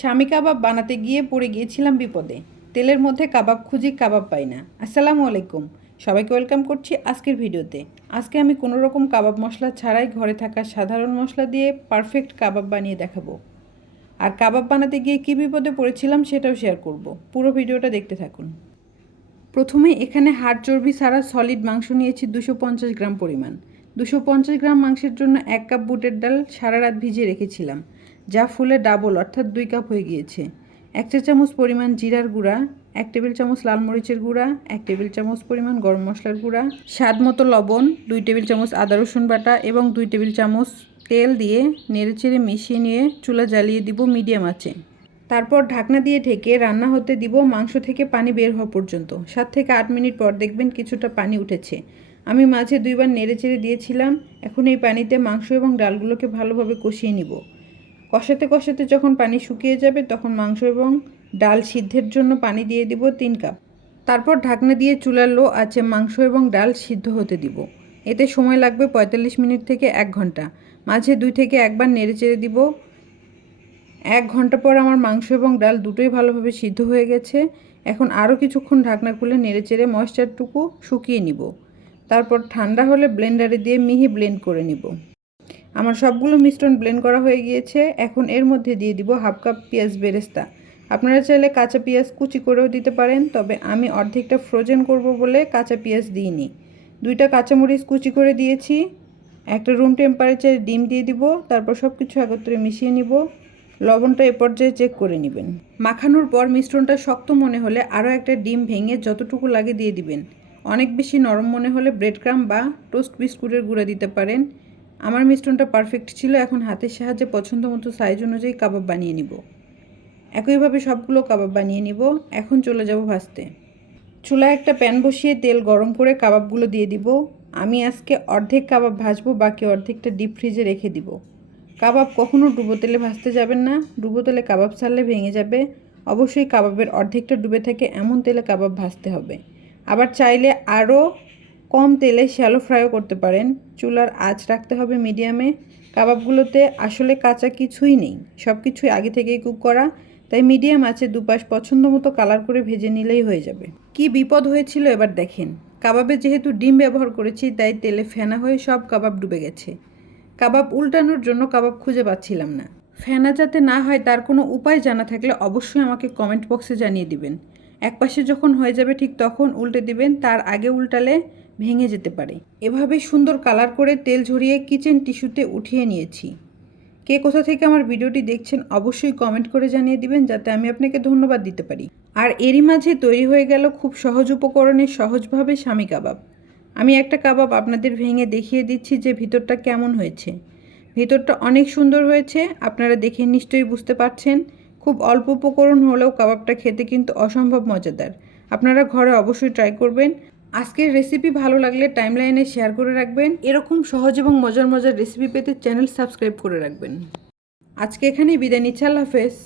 স্বামী কাবাব বানাতে গিয়ে পড়ে গিয়েছিলাম বিপদে। তেলের মধ্যে কাবাব খুঁজি কাবাব পাই না। আসসালামু আলাইকুম। সবাইকে ওয়েলকাম করছি আজকের ভিডিওতে। আজকে আমি কোনো রকম কাবাব মশলা ছাড়াই ঘরে থাকা সাধারণ মশলা দিয়ে পারফেক্ট কাবাব বানিয়ে দেখাবো। আর কাবাব বানাতে গিয়ে কী বিপদে পড়েছিলাম সেটাও শেয়ার করব। পুরো ভিডিওটা দেখতে থাকুন। প্রথমে এখানে হাড় চর্বি ছাড়া সলিড মাংস নিয়েছি দুশো পঞ্চাশ গ্রাম পরিমাণ। দুশো পঞ্চাশ গ্রাম মাংসের জন্য এক কাপ বুটের ডাল সারা রাত ভিজিয়ে রেখেছিলাম। যা ফুলে ডাবল অর্থাৎ দুই কাপ হয়ে গিয়েছে। এক চা চামচ পরিমাণ জিরার গুঁড়া, এক টেবিল চামচ লাল মরিচের গুঁড়া, এক টেবিল চামচ পরিমাণ গরম মশলার গুঁড়া, স্বাদ মতো লবণ, দুই টেবিল চামচ আদা রসুন বাটা এবং দুই টেবিল চামচ তেল দিয়ে নেড়েচেড়ে মিশিয়ে নিয়ে চুলা জ্বালিয়ে দিব মিডিয়াম আঁচে। তারপর ঢাকনা দিয়ে ঢেকে রান্না হতে দিব মাংস থেকে পানি বের হওয়া পর্যন্ত। সাত থেকে আট মিনিট পর দেখবেন কিছুটা পানি উঠেছে। আমি মাঝে দুইবার নেড়ে চেড়ে দিয়েছিলাম, এখন এই পানিতে মাংস এবং ডালগুলোকে ভালোভাবে কষিয়ে নিব। কষাতে কষাতে যখন পানি শুকিয়ে যাবে, তখন মাংস এবং ডাল সিদ্ধের জন্য পানি দিয়ে দিব তিন কাপ। তারপর ঢাকনা দিয়ে চুলার লো আছে মাংস এবং ডাল সিদ্ধ হতে দিব। এতে সময় লাগবে পঁয়তাল্লিশ মিনিট থেকে এক ঘণ্টা। মাঝে দুই থেকে একবার নেড়ে চেড়ে দিব। এক ঘণ্টা পর আমার মাংস এবং ডাল দুটোই ভালোভাবে সিদ্ধ হয়ে গেছে। এখন আরও কিছুক্ষণ ঢাকনা খুলে নেড়ে চেড়ে ময়েশ্চারটুকু শুকিয়ে নিব। তারপর ঠান্ডা হলে ব্লেন্ডারে দিয়ে মিহি ব্লেন্ড করে নিব। আমার সবগুলো মিশ্রণ ব্লেন্ড করা হয়ে গিয়েছে। এখন এর মধ্যে দিয়ে দিব হাফ কাপ পেঁয়াজ বেরেস্তা। আপনারা চাইলে কাঁচা পেঁয়াজ কুচি করেও দিতে পারেন, তবে আমি অর্ধেকটা ফ্রোজেন করব বলে কাঁচা পেঁয়াজ দিইনি। দুইটা কাঁচামরিচ কুচি করে দিয়েছি। একটা রুম টেম্পারেচারে ডিম দিয়ে দিব, তারপর সব কিছু একত্রে মিশিয়ে নিব। লবণটা এ পর্যায়ে চেক করে নেবেন। মাখানোর পর মিশ্রণটা শক্ত মনে হলে আরও একটা ডিম ভেঙে যতটুকু লাগে দিয়ে দিবেন। অনেক বেশি নরম মনে হলে ব্রেড ক্রাম বা টোস্ট বিস্কুটের গুঁড়া দিতে পারেন। আমার মিশ্রণটা পারফেক্ট ছিল, এখন হাতের সাহায্যে পছন্দ মতো সাইজ অনুযায়ী কাবাব বানিয়ে নিব। একইভাবে সবগুলো কাবাব বানিয়ে নিব, এখন চলে যাব ভাজতে। চুলায় একটা প্যান বসিয়ে তেল গরম করে কাবাবগুলো দিয়ে দিব। আমি আজকে অর্ধেক কাবাব ভাজবো, বাকি অর্ধেকটা ডিপ ফ্রিজে রেখে দিব। কাবাব কখনও ডুবো তেলে ভাজতে যাবেন না, ডুবো তেলে কাবাব ছাড়লে ভেঙে যাবে। অবশ্যই কাবাবের অর্ধেকটা ডুবে থাকে, এমন তেলে কাবাব ভাজতে হবে। আবার চাইলে আরও কম তেলে শ্যালো ফ্রাইও করতে পারেন। চুলার আঁচ রাখতে হবে মিডিয়ামে। কাবাবগুলোতে আসলে কাঁচা কিছুই নেই। সব কিছুই আগে থেকেই কুক করা। তাই মিডিয়াম আছে দুপাশ পছন্দ মতো কালার করে ভেজে নিলেই হয়ে যাবে। কি বিপদ হয়েছিল এবার দেখেন। কাবাবে যেহেতু ডিম ব্যবহার করেছি, তাই তেলে ফেনা হয়ে সব কাবাব ডুবে গেছে। কাবাব উল্টানোর জন্য কাবাব খুঁজে পাচ্ছিলাম না। ফেনা যাতে না হয় তার কোনো উপায় জানা থাকলে অবশ্যই আমাকে কমেন্ট বক্সে জানিয়ে দিবেন। একপাশে যখন হয়ে যাবে ঠিক তখন উল্টে দিবেন, তার আগে উল্টালে ভেঙে যেতে পারে। এভাবে সুন্দর কালার করে তেল ঝরিয়ে কিচেন টিস্যুতে উঠিয়ে নিয়েছি। কে কোথা থেকে আমার ভিডিওটি দেখছেন অবশ্যই কমেন্ট করে জানিয়ে দিবেন, যাতে আমি আপনাকে ধন্যবাদ দিতে পারি। আর এরই মাঝে তৈরি হয়ে গেল খুব সহজ উপকরণে সহজভাবে স্বামী কাবাব। আমি একটা কাবাব আপনাদের ভেঙে দেখিয়ে দিচ্ছি যে ভিতরটা কেমন হয়েছে। ভিতরটা অনেক সুন্দর হয়েছে, আপনারা দেখে নিশ্চয়ই বুঝতে পারছেন। খুব অল্প উপকরণ হলেও কাবাবটা খেতে কিন্তু অসম্ভব মজাদার। আপনারা ঘরে অবশ্যই ট্রাই করবেন। আজকের রেসিপি ভালো লাগলে টাইমলাইনে শেয়ার করে রাখবেন। এরকম সহজ এবং মজার মজার রেসিপি পেতে চ্যানেল সাবস্ক্রাইব করে রাখবেন। আজকে এখানেই বিদায় নিচ্ছি, আল্লাহ হাফেজ।